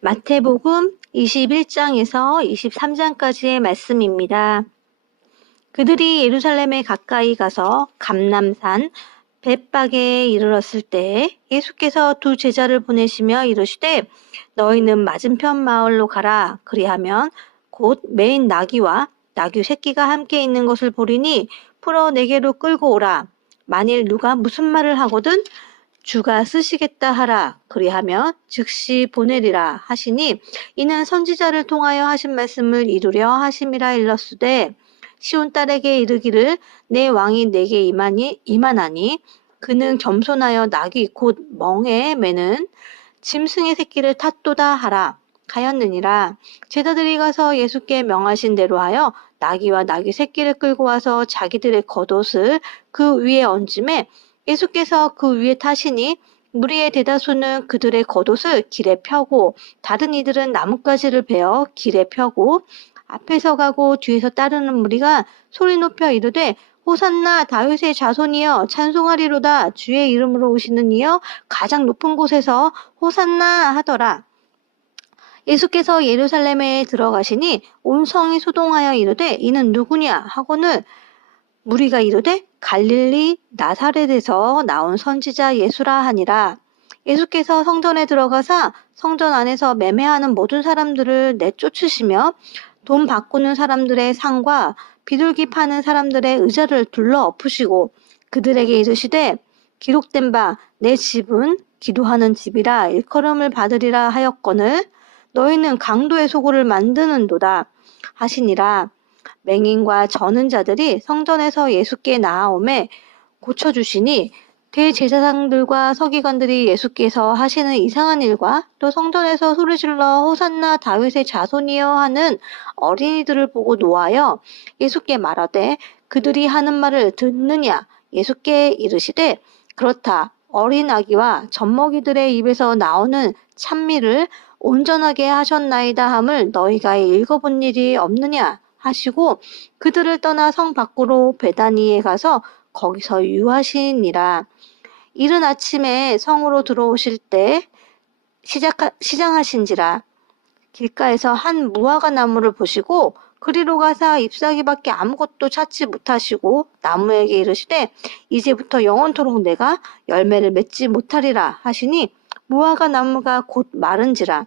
마태복음 21장에서 23장까지의 말씀입니다. 그들이 예루살렘에 가까이 가서 감람산 벳박에 이르렀을 때 예수께서 두 제자를 보내시며 이르시되 너희는 맞은편 마을로 가라. 그리하면 곧 매인 나귀와 나귀 새끼가 함께 있는 것을 보리니 풀어 내게로 끌고 오라. 만일 누가 무슨 말을 하거든 주가 쓰시겠다 하라. 그리하면 즉시 보내리라 하시니 이는 선지자를 통하여 하신 말씀을 이루려 하심이라 일렀으되 시온 딸에게 이르기를 내 왕이 내게 임하나니 그는 겸손하여 나귀 곧 멍에 매는 짐승의 새끼를 탔도다 하라 하였느니라. 제자들이 가서 예수께 명하신 대로 하여 나귀와 나귀 새끼를 끌고 와서 자기들의 겉옷을 그 위에 얹음에 예수께서 그 위에 타시니 무리의 대다수는 그들의 겉옷을 길에 펴고 다른 이들은 나뭇가지를 베어 길에 펴고 앞에서 가고 뒤에서 따르는 무리가 소리 높여 이르되 호산나 다윗의 자손이여 찬송하리로다. 주의 이름으로 오시는 이여 가장 높은 곳에서 호산나 하더라. 예수께서 예루살렘에 들어가시니 온 성이 소동하여 이르되 이는 누구냐 하고는 무리가 이르되 갈릴리 나사렛에서 나온 선지자 예수라 하니라. 예수께서 성전에 들어가사 성전 안에서 매매하는 모든 사람들을 내쫓으시며 돈 바꾸는 사람들의 상과 비둘기 파는 사람들의 의자를 둘러 엎으시고 그들에게 이르시되 기록된 바 내 집은 기도하는 집이라 일컬음을 받으리라 하였거늘 너희는 강도의 소굴을 만드는도다 하시니라. 맹인과 저는 자들이 성전에서 예수께 나아오매 고쳐주시니 대제사장들과 서기관들이 예수께서 하시는 이상한 일과 또 성전에서 소리질러 호산나 다윗의 자손이여 하는 어린이들을 보고 노하여 예수께 말하되 그들이 하는 말을 듣느냐. 예수께 이르시되 그렇다. 어린 아기와 젖먹이들의 입에서 나오는 찬미를 온전하게 하셨나이다 함을 너희가 읽어본 일이 없느냐 하시고 그들을 떠나 성 밖으로 베다니에 가서 거기서 유하시니라. 이른 아침에 성으로 들어오실 때 시장하신지라. 길가에서 한 무화과 나무를 보시고 그리로 가사 잎사귀밖에 아무것도 찾지 못하시고 나무에게 이르시되 이제부터 영원토록 내가 열매를 맺지 못하리라 하시니 무화과 나무가 곧 마른지라.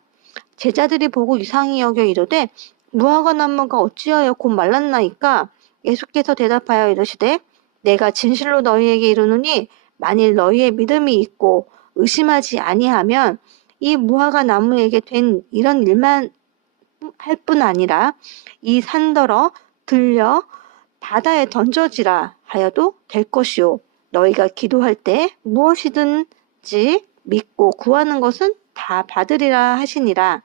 제자들이 보고 이상히 여겨 이르되 무화과 나무가 어찌하여 곧 말랐나이까. 예수께서 대답하여 이르시되 내가 진실로 너희에게 이르노니 만일 너희의 믿음이 있고 의심하지 아니하면 이 무화과 나무에게 된 이런 일만 할 뿐 아니라 이 산더러 들려 바다에 던져지라 하여도 될 것이요 너희가 기도할 때 무엇이든지 믿고 구하는 것은 다 받으리라 하시니라.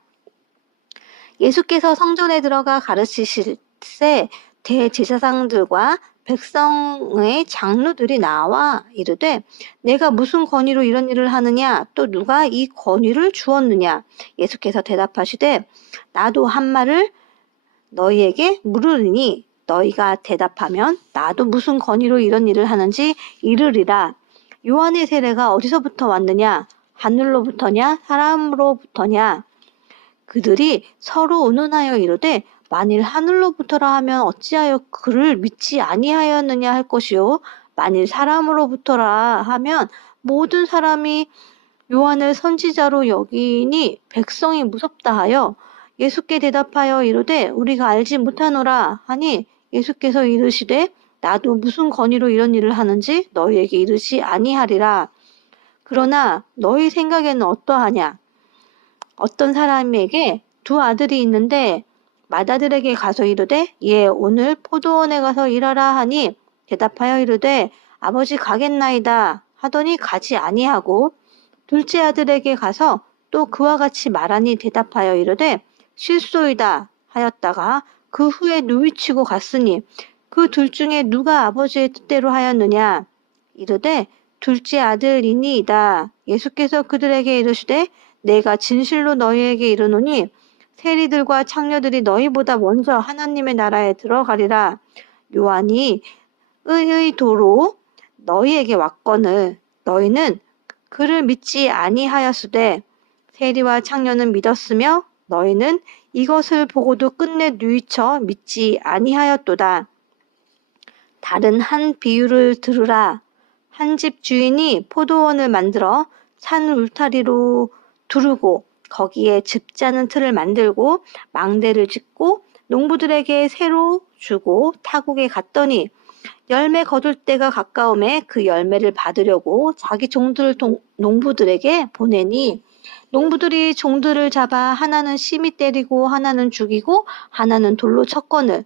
예수께서 성전에 들어가 가르치실 때 대제사장들과 백성의 장로들이 나와 이르되 내가 무슨 권위로 이런 일을 하느냐 또 누가 이 권위를 주었느냐. 예수께서 대답하시되 나도 한 말을 너희에게 물으리니 너희가 대답하면 나도 무슨 권위로 이런 일을 하는지 이르리라. 요한의 세례가 어디서부터 왔느냐 하늘로부터냐 사람으로부터냐. 그들이 서로 의논하여 이르되 만일 하늘로부터라 하면 어찌하여 그를 믿지 아니하였느냐 할 것이요 만일 사람으로부터라 하면 모든 사람이 요한을 선지자로 여기니 백성이 무섭다 하여 예수께 대답하여 이르되 우리가 알지 못하노라 하니 예수께서 이르시되 나도 무슨 권위로 이런 일을 하는지 너희에게 이르지 아니하리라. 그러나 너희 생각에는 어떠하냐. 어떤 사람에게 두 아들이 있는데 맏아들에게 가서 이르되 오늘 포도원에 가서 일하라 하니 대답하여 이르되 아버지 가겠나이다 하더니 가지 아니하고 둘째 아들에게 가서 또 그와 같이 말하니 대답하여 이르되 실소이다 하였다가 그 후에 누이치고 갔으니 그 둘 중에 누가 아버지의 뜻대로 하였느냐. 이르되 둘째 아들이니이다. 예수께서 그들에게 이르시되 내가 진실로 너희에게 이르노니 세리들과 창녀들이 너희보다 먼저 하나님의 나라에 들어가리라. 요한이 의의 도로 너희에게 왔거늘 너희는 그를 믿지 아니하였으되 세리와 창녀는 믿었으며 너희는 이것을 보고도 끝내 누이쳐 믿지 아니하였도다. 다른 한 비유를 들으라. 한 집 주인이 포도원을 만들어 산 울타리로 두르고 거기에 즙자는 틀을 만들고 망대를 짓고 농부들에게 새로 주고 타국에 갔더니 열매 거둘 때가 가까움에 그 열매를 받으려고 자기 종들을 농부들에게 보내니 농부들이 종들을 잡아 하나는 심히 때리고 하나는 죽이고 하나는 돌로 쳤거늘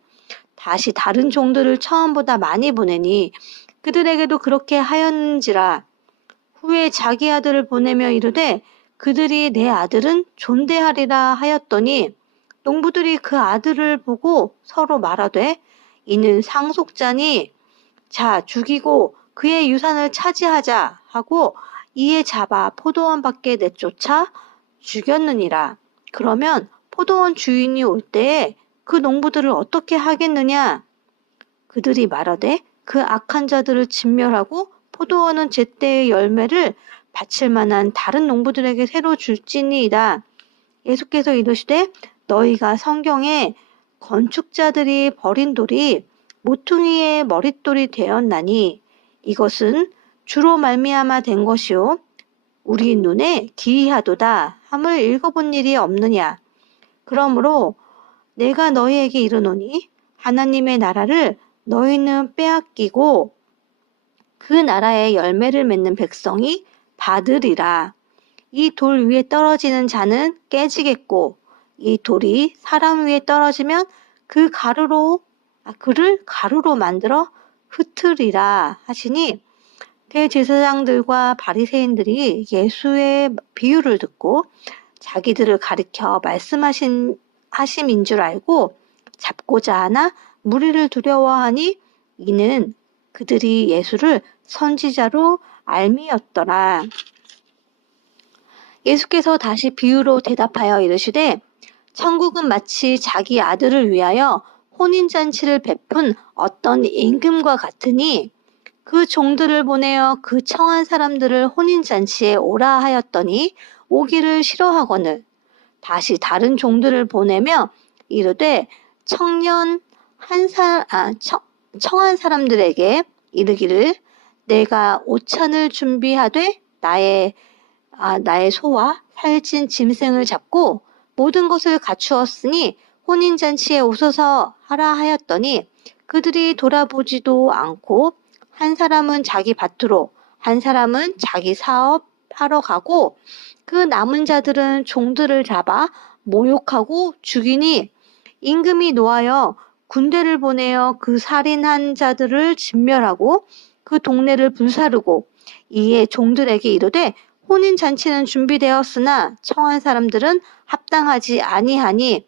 다시 다른 종들을 처음보다 많이 보내니 그들에게도 그렇게 하였는지라. 후에 자기 아들을 보내며 이르되 그들이 내 아들은 존대하리라 하였더니 농부들이 그 아들을 보고 서로 말하되 이는 상속자니 자 죽이고 그의 유산을 차지하자 하고 이에 잡아 포도원 밖에 내쫓아 죽였느니라. 그러면 포도원 주인이 올 때에 그 농부들을 어떻게 하겠느냐? 그들이 말하되 그 악한 자들을 진멸하고 포도원은 제때의 열매를 바칠 만한 다른 농부들에게 새로 줄지니이다. 예수께서 이르시되 너희가 성경에 건축자들이 버린 돌이 모퉁이의 머릿돌이 되었나니 이것은 주로 말미암아 된 것이요 우리 눈에 기이하도다 함을 읽어본 일이 없느냐. 그러므로 내가 너희에게 이르노니 하나님의 나라를 너희는 빼앗기고 그 나라의 열매를 맺는 백성이 받으리라. 이 돌 위에 떨어지는 자는 깨지겠고 이 돌이 사람 위에 떨어지면 그를 가루로 만들어 흩으리라 하시니 대제사장들과 바리새인들이 예수의 비유를 듣고 자기들을 가리켜 말씀하심인 줄 알고 잡고자 하나 무리를 두려워하니 이는 그들이 예수를 선지자로 알미었더라. 예수께서 다시 비유로 대답하여 이르시되 천국은 마치 자기 아들을 위하여 혼인잔치를 베푼 어떤 임금과 같으니 그 종들을 보내어 그 청한 사람들을 혼인잔치에 오라 하였더니 오기를 싫어하거늘 다시 다른 종들을 보내며 이르되 청한 사람들에게 이르기를 내가 오찬을 준비하되 나의 소와 살찐 짐승을 잡고 모든 것을 갖추었으니 혼인잔치에 오소서 하라 하였더니 그들이 돌아보지도 않고 한 사람은 자기 밭으로 한 사람은 자기 사업하러 가고 그 남은 자들은 종들을 잡아 모욕하고 죽이니 임금이 노하여 군대를 보내어 그 살인한 자들을 진멸하고 그 동네를 불사르고 이에 종들에게 이르되 혼인잔치는 준비되었으나 청한 사람들은 합당하지 아니하니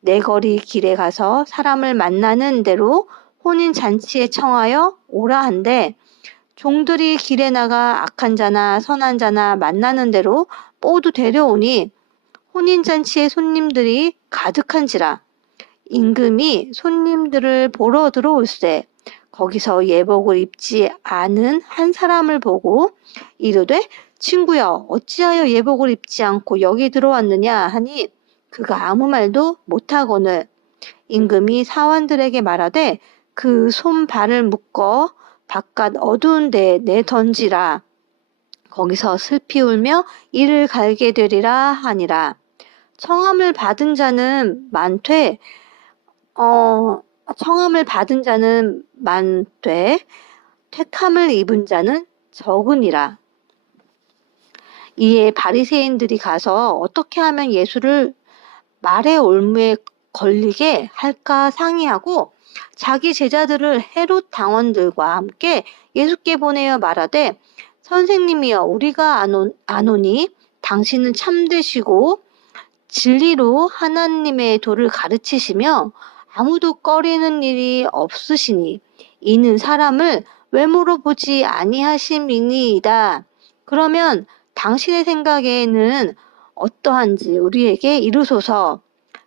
내 거리 길에 가서 사람을 만나는 대로 혼인잔치에 청하여 오라 한데 종들이 길에 나가 악한 자나 선한 자나 만나는 대로 모두 데려오니 혼인잔치에 손님들이 가득한지라. 임금이 손님들을 보러 들어올세 거기서 예복을 입지 않은 한 사람을 보고 이르되 친구여 어찌하여 예복을 입지 않고 여기 들어왔느냐 하니 그가 아무 말도 못하거늘 임금이 사원들에게 말하되 그 손발을 묶어 바깥 어두운 데에 내던지라. 거기서 슬피 울며 이를 갈게 되리라 하니라. 청함을 받은 자는 많되 택함을 입은 자는 적으니라. 이에 바리새인들이 가서 어떻게 하면 예수를 말의 올무에 걸리게 할까 상의하고 자기 제자들을 헤롯 당원들과 함께 예수께 보내어 말하되 선생님이여 우리가 아노니 당신은 참되시고 진리로 하나님의 도를 가르치시며 아무도 꺼리는 일이 없으시니 이는 사람을 외모로 보지 아니하심이니이다. 그러면 당신의 생각에는 어떠한지 우리에게 이르소서.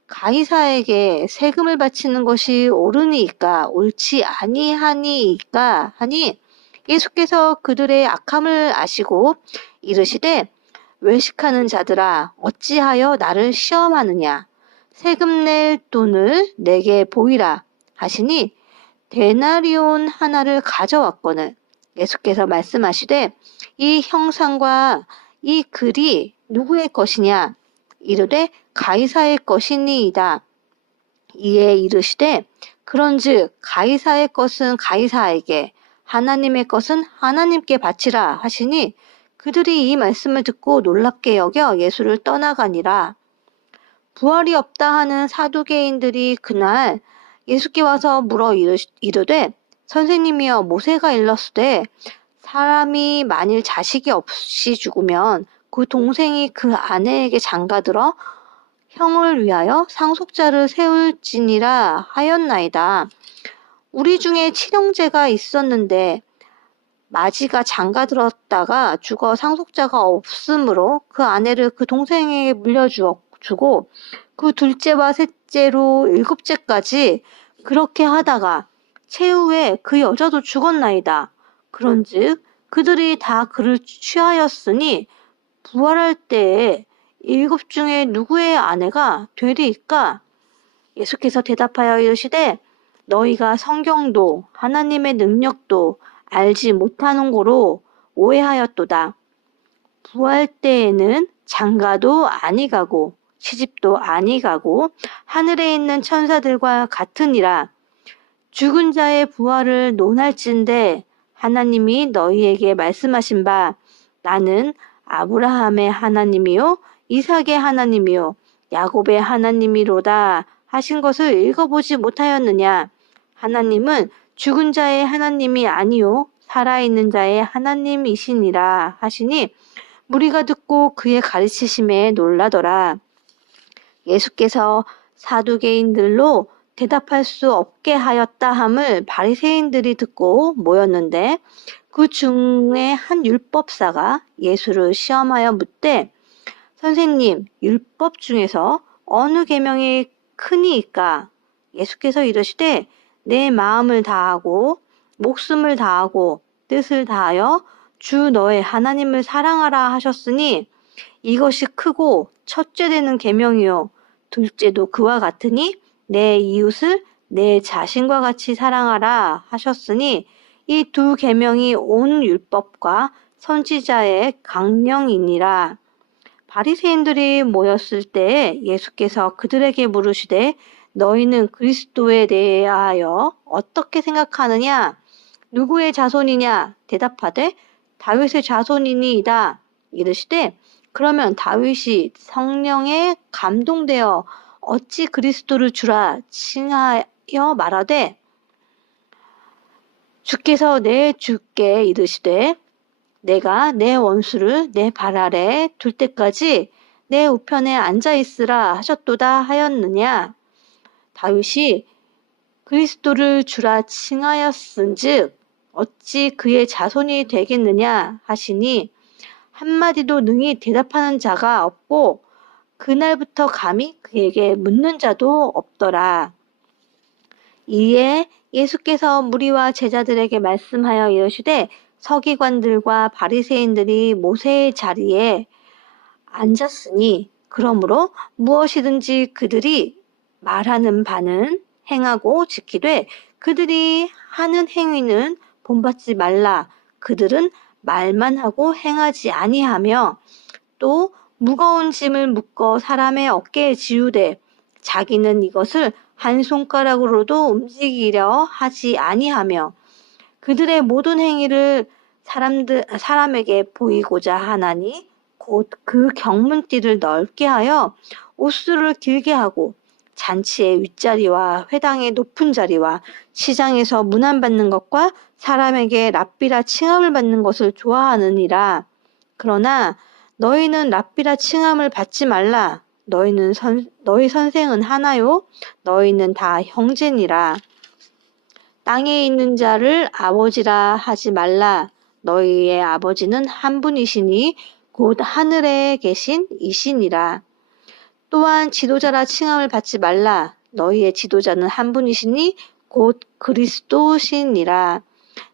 가이사에게 세금을 바치는 것이 옳으니이까 옳지 아니하니이까 하니 예수께서 그들의 악함을 아시고 이르시되 외식하는 자들아, 어찌하여 나를 시험하느냐? 세금 낼 돈을 내게 보이라 하시니 데나리온 하나를 가져왔거늘. 예수께서 말씀하시되 이 형상과 이 글이 누구의 것이냐? 이르되 가이사의 것이니이다. 이에 이르시되 그런즉 가이사의 것은 가이사에게 하나님의 것은 하나님께 바치라 하시니 그들이 이 말씀을 듣고 놀랍게 여겨 예수를 떠나가니라. 부활이 없다 하는 사두개인들이 그날 예수께 와서 물어 이르되 선생님이여 모세가 일렀으되 사람이 만일 자식이 없이 죽으면 그 동생이 그 아내에게 장가들어 형을 위하여 상속자를 세울지니라 하였나이다. 우리 중에 칠형제가 있었는데 마지가 장가들었다가 죽어 상속자가 없으므로 그 아내를 그 동생에게 물려주고 그 둘째와 셋째로 일곱째까지 그렇게 하다가 최후에 그 여자도 죽었나이다. 그런즉 그들이 다 그를 취하였으니 부활할 때에 일곱 중에 누구의 아내가 되리이까? 예수께서 대답하여 이르시되 너희가 성경도 하나님의 능력도 알지 못하는 고로 오해하였도다. 부활 때에는 장가도 아니 가고 시집도 아니 가고 하늘에 있는 천사들과 같으니라. 죽은 자의 부활을 논할진대 하나님이 너희에게 말씀하신 바 나는 아브라함의 하나님이요 이삭의 하나님이요 야곱의 하나님이로다 하신 것을 읽어보지 못하였느냐? 하나님은 죽은 자의 하나님이 아니요 살아있는 자의 하나님이시니라 하시니 무리가 듣고 그의 가르치심에 놀라더라. 예수께서 사두개인들로 대답할 수 없게 하였다 함을 바리새인들이 듣고 모였는데 그 중에 한 율법사가 예수를 시험하여 묻되 선생님 율법 중에서 어느 계명이 크니이까? 예수께서 이르시되 내 마음을 다하고 목숨을 다하고 뜻을 다하여 주 너의 하나님을 사랑하라 하셨으니 이것이 크고 첫째 되는 계명이요 둘째도 그와 같으니 내 이웃을 내 자신과 같이 사랑하라 하셨으니 이 두 계명이 온 율법과 선지자의 강령이니라. 바리새인들이 모였을 때 예수께서 그들에게 물으시되 너희는 그리스도에 대하여 어떻게 생각하느냐? 누구의 자손이냐? 대답하되 다윗의 자손이니이다. 이르시되 그러면 다윗이 성령에 감동되어 어찌 그리스도를 주라 칭하여 말하되 주께서 내 주께 이르시되 내가 내 원수를 내 발 아래 둘 때까지 내 우편에 앉아 있으라 하셨도다 하였느냐? 다윗이 그리스도를 주라 칭하였은즉 어찌 그의 자손이 되겠느냐 하시니 한마디도 능히 대답하는 자가 없고 그날부터 감히 그에게 묻는 자도 없더라. 이에 예수께서 무리와 제자들에게 말씀하여 이르시되 서기관들과 바리새인들이 모세의 자리에 앉았으니 그러므로 무엇이든지 그들이 말하는 바는 행하고 지키되 그들이 하는 행위는 본받지 말라. 그들은 말만 하고 행하지 아니하며 또 무거운 짐을 묶어 사람의 어깨에 지우되 자기는 이것을 한 손가락으로도 움직이려 하지 아니하며 그들의 모든 행위를 사람에게 보이고자 하나니 곧 그 경문띠를 넓게 하여 옷수를 길게 하고 잔치의 윗자리와 회당의 높은 자리와 시장에서 문안받는 것과 사람에게 랍비라 칭함을 받는 것을 좋아하느니라. 그러나 너희는 랍비라 칭함을 받지 말라. 너희 선생은 하나요? 너희는 다 형제니라. 땅에 있는 자를 아버지라 하지 말라. 너희의 아버지는 한 분이시니 곧 하늘에 계신 이시니라. 또한 지도자라 칭함을 받지 말라. 너희의 지도자는 한 분이시니 곧 그리스도시니라.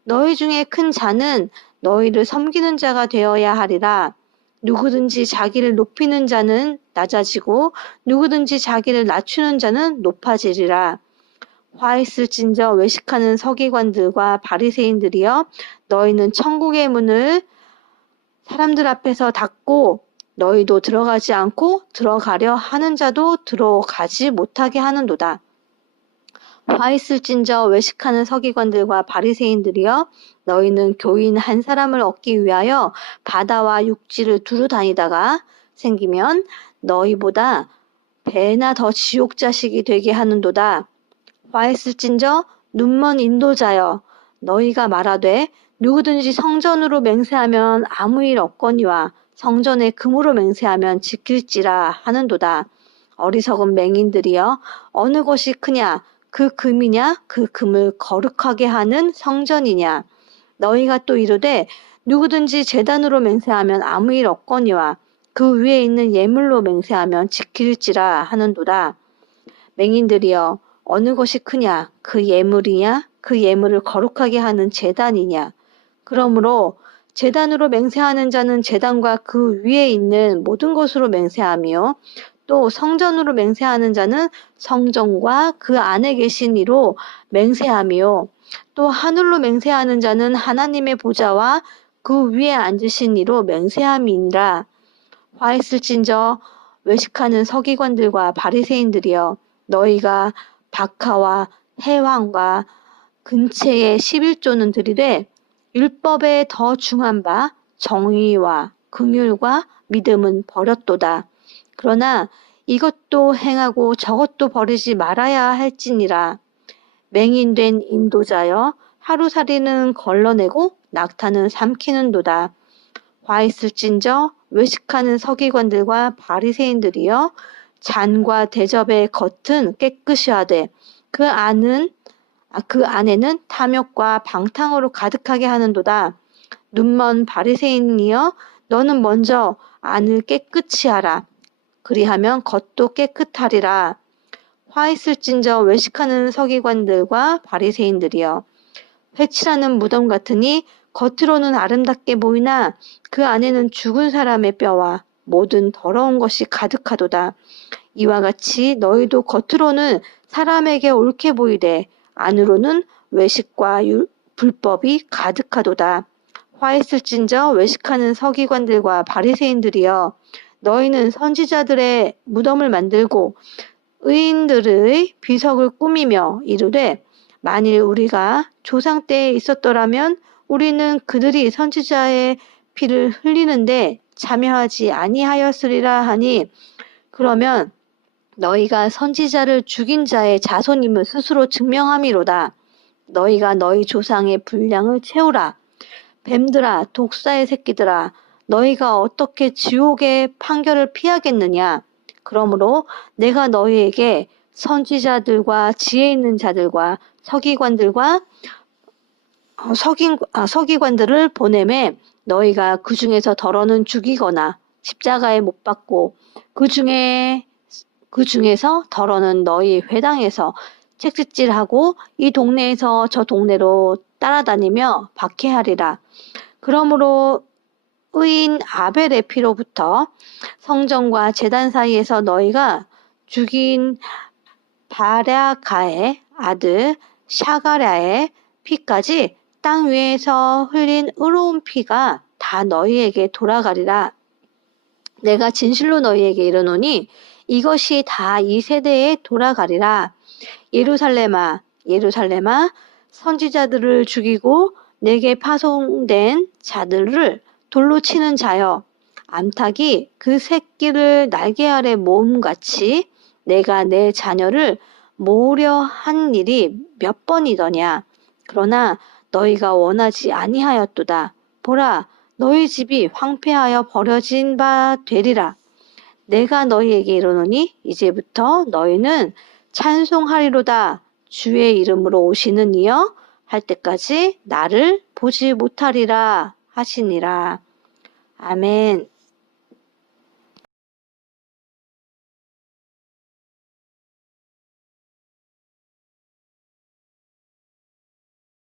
너희 중에 큰 자는 너희를 섬기는 자가 되어야 하리라. 누구든지 자기를 높이는 자는 낮아지고 누구든지 자기를 낮추는 자는 높아지리라. 화 있을진저 외식하는 서기관들과 바리새인들이여, 너희는 천국의 문을 사람들 앞에서 닫고 너희도 들어가지 않고 들어가려 하는 자도 들어가지 못하게 하는도다. 화 있을진저 외식하는 서기관들과 바리새인들이여, 너희는 교인 한 사람을 얻기 위하여 바다와 육지를 두루 다니다가 생기면 너희보다 배나 더 지옥 자식이 되게 하는도다. 화 있을진저 눈먼 인도자여, 너희가 말하되 누구든지 성전으로 맹세하면 아무 일 없거니와 성전에 금으로 맹세하면 지킬지라 하는도다. 어리석은 맹인들이여, 어느 것이 크냐, 그 금이냐, 그 금을 거룩하게 하는 성전이냐. 너희가 또 이르되 누구든지 제단으로 맹세하면 아무 일 없거니와 그 위에 있는 예물로 맹세하면 지킬지라 하는도다. 맹인들이여, 어느 것이 크냐, 그 예물이냐, 그 예물을 거룩하게 하는 제단이냐. 그러므로 제단으로 맹세하는 자는 제단과 그 위에 있는 모든 것으로 맹세하며, 또 성전으로 맹세하는 자는 성전과 그 안에 계신 이로 맹세하며, 또 하늘로 맹세하는 자는 하나님의 보좌와 그 위에 앉으신 이로 맹세함이니라. 화 있을진저 외식하는 서기관들과 바리새인들이여, 너희가 박하와 해왕과 근체의 11조는 드리되 율법에 더 중한 바 정의와 긍휼과 믿음은 버렸도다. 그러나 이것도 행하고 저것도 버리지 말아야 할지니라. 맹인된 인도자여, 하루살이는 걸러내고 낙타는 삼키는도다. 화 있을진저 외식하는 서기관들과 바리새인들이여, 잔과 대접의 겉은 깨끗이 하되 그 안에는 탐욕과 방탕으로 가득하게 하는도다. 눈먼 바리새인이여, 너는 먼저 안을 깨끗이 하라. 그리하면 겉도 깨끗하리라. 화 있을진저 외식하는 서기관들과 바리새인들이여, 회칠하는 무덤 같으니 겉으로는 아름답게 보이나 그 안에는 죽은 사람의 뼈와 모든 더러운 것이 가득하도다. 이와 같이 너희도 겉으로는 사람에게 옳게 보이되 안으로는 외식과 불법이 가득하도다. 화 있을진저 외식하는 서기관들과 바리새인들이여, 너희는 선지자들의 무덤을 만들고 의인들의 비석을 꾸미며 이르되, 만일 우리가 조상 때에 있었더라면 우리는 그들이 선지자의 피를 흘리는데 참여하지 아니하였으리라 하니, 그러면 너희가 선지자를 죽인 자의 자손임을 스스로 증명함이로다. 너희가 너희 조상의 분량을 채우라. 뱀들아, 독사의 새끼들아, 너희가 어떻게 지옥의 판결을 피하겠느냐. 그러므로 내가 너희에게 선지자들과 지혜 있는 자들과 서기관들을 보내매, 너희가 그 중에서 더러는 죽이거나 십자가에 못 박고 그 중에서 더러는 너희 회당에서 책짓질하고 이 동네에서 저 동네로 따라다니며 박해하리라. 그러므로 의인 아벨의 피로부터 성전과 제단 사이에서 너희가 죽인 바랴가의 아들 샤가랴의 피까지 땅 위에서 흘린 의로운 피가 다 너희에게 돌아가리라. 내가 진실로 너희에게 이르노니 이것이 다 이 세대에 돌아가리라. 예루살렘아, 예루살렘아, 선지자들을 죽이고 내게 파송된 자들을 돌로 치는 자여, 암탉이 그 새끼를 날개 아래 모음같이 내가 내 자녀를 모으려 한 일이 몇 번이더냐. 그러나 너희가 원하지 아니하였도다. 보라, 너희 집이 황폐하여 버려진 바 되리라. 내가 너희에게 이르노니 이제부터 너희는 찬송하리로다. 주의 이름으로 오시는 이여 할 때까지 나를 보지 못하리라 하시니라. 아멘.